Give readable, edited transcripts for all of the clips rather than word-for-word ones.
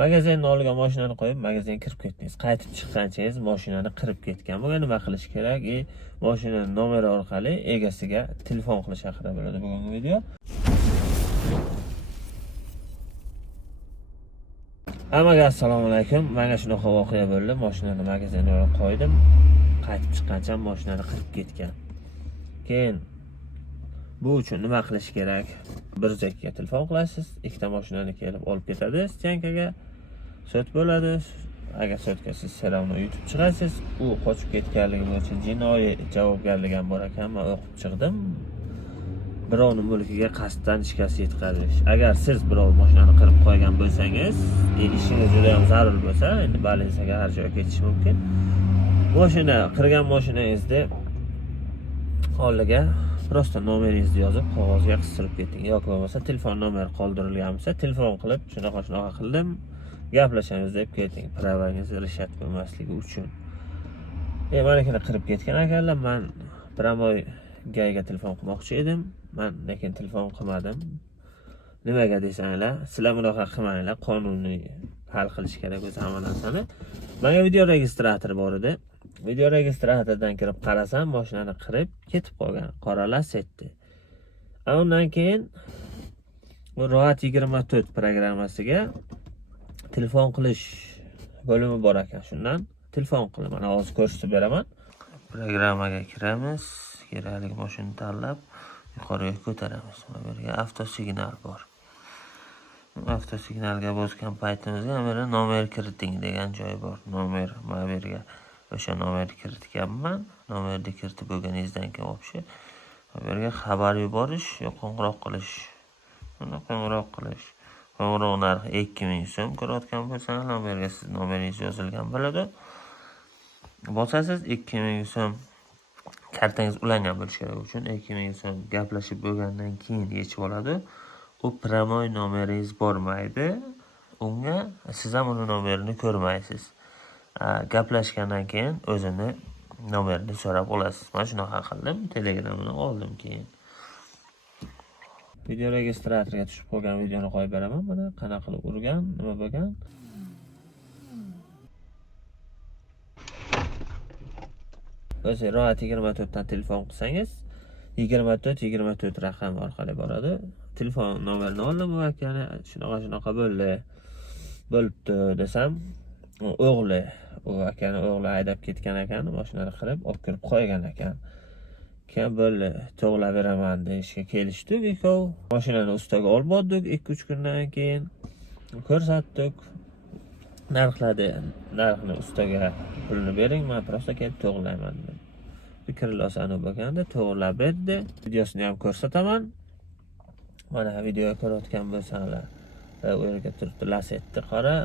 Magazinni olgan mashinani qo'yib, magazinga kirib ketdingiz. Qaytib chiqqanchingiz mashinani qirib ketgan. Bunga nima qilish kerak? Mashinaning nomeri orqali egasiga telefon qilish haqida bo'ladi bugungi video. Hammaga assalomu alaykum. Menga shunaqa voqea bo'ldi. Mashinani magazinga qo'ydim. Qaytib chiqqancha mashinani qirib ketgan. Keyin bu uchun nima qilish kerak? Bir joyga telefon qilasiz, ikkita mashinani kelib olib ketadi, styankaga sot bo'ladi. Agar sotga siz so'rovni yutib chiqasiz, u qochib ketganligi bo'yicha jinoiy javobgarlik ham bor ekan. Men o'qib chiqdim. Birovning mulkiga qasddan shikast yetkazish. Agar siz birov mashinani qirib qo'ygan bo'lsangiz, ishingiz juda ham zarur bo'lsa, endi balinsaga har joyga ketish mumkin. Mashina qirgan mashinangizni oldiga prosta nomeringizni yozib qog'ozga qistirib keting. Yoki bo'lmasa telefon nomeri qoldirilgan bo'lsa, telefon qilib shunaqa qildim, gaplashamiz deb keting. Pravangiz rishat bo'lmasligi uchun. Meniki qirib ketgan ekanlar. Men Pramoy gayga telefon qilmoqchi edim. Men lekin telefon qilmadim. Nimaga desanglar, sizlar bunaqa qilmanglar, qonuniy hal qilish kerak o'zi hamma narsani. Menga video registrator bor edi. Video registratordan kirib qarasam, mashinani qirib ketib qolgan. Qora Lacetti. Undan keyin Rohat 24 programmasiga telefon qilish bo'limi bor ekan. Shundan telefon qilaman. Hozir ko'rsatib beraman. Programmaga kiramiz. Kerakli mashinani tanlab yuqoriga ko'taramiz. Mana bu yerga avtosignal bor. Avtosignalga bosgan paytimizda mana nomer kiriting degan joy bor. Nomer mana bu yerga o'sha nomerni kiritganman. Nomerni kiritib bo'lganingizdan keyin o'pshi. Bu yerga xabar yuborish yoki qo'ng'iroq qilish. Buni qo'ng'iroq qilish. Qo'ng'iroq narxi 2000 so'm ko'rayotgan bo'lsangiz, nomerga siz nomeringiz yozilgan bo'ladi. Bosasiz 2000 so'm kartangiz ulangan bo'lishi kerak uchun 2000 so'm gaplashib bo'lgandan keyin yechib oladi. U Pramoy nomeringiz bormaydi. Unga siz ham uni nomerini ko'rmaysiz. Gaplashgandan keyin o'zini nomerini so'rab olasiz. Men shunaqa qildim, Telegramni oldim keyin. Video registratorga tushib qolgan videoni qo'yib beraman. Mana qanaqa qilib urgan, nima bo'lgan. O'zi Rohat 24 dan telefon qilsangiz, 24 raqam orqali boradi. Telefon nomerini oldim va akani shunaqa bo'libdi desam, o'g'li, u akani o'g'li haydab ketgan ekan, mashinani qirib olib kirib qo'ygan ekan. Keyin bo'ldi, to'g'rilab beraman deyishga kelishdik ikov. Mashinani ustaga olib bordik 2-3 kundan keyin. Ko'rsatdik. Narxni ustaga pulni bering, men prosta kelib to'g'rilayman dedim. Fikrlar osoni bo'lganda to'g'rilab berdi. Videosini ham ko'rsataman. Mana videoga ko'rayotgan bo'lsanglar, u yerga turibdi Lacetti qora.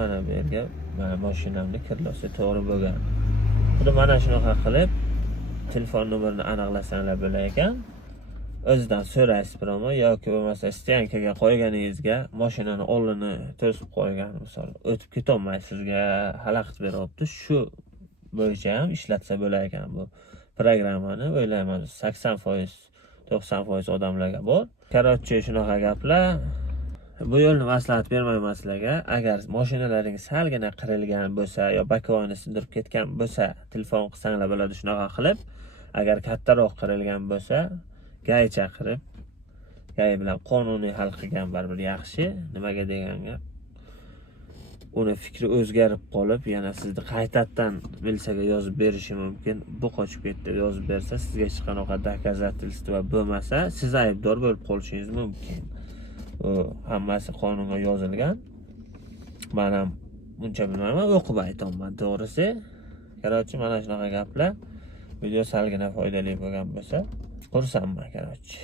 Mana bu yerga mana mashinamni kirlosi to'g'ri bo'lgan. Buni mana shunaqa qilib telefon nomerini aniqlasanglar bo'lar ekan. O'zidan so'raysiz biromi yoki bo'lmasa styankaga qo'yganingizga mashinani oldini to'sib qo'ygan, misol o'tib keta olmaysizga xalaqit beryapti. Shu bo'yicha ham ishlatsa bo'lar ekan bu programmani. O'ylayman 80%, 90% odamlarga bor. Korotchi shunaqa gaplar. Bu yo'lni maslahat bermayman sizlarga. Agar mashinalaringiz salgina qirilgan bo'lsa yo bakovani sindirib ketgan bo'lsa, telefon qilsanglar bo'ladi shunaqa qilib. Agar kattaroq qirilgan bo'lsa, gay chaqirib, gay bilan qonuniy hal qilgan baribir yaxshi. Nimaga deganga, uni fikri o'zgarib qolib, yana sizni qaytadan militsiyaga yozib berishi mumkin. Bu qochib ketdi deb yozib bersa, sizga hech qanaqa doказательство bo'lmasa, siz aybdor bo'lib qolishingiz mumkin. U hammasi qonunga yozilgan. Men ham buncha bilmayman, o'qib aytaman to'g'risi. Qarorchi mana shunaqa gaplar. Video salgina foydali bo'lgan bo'lsa, xursandman qarorchi.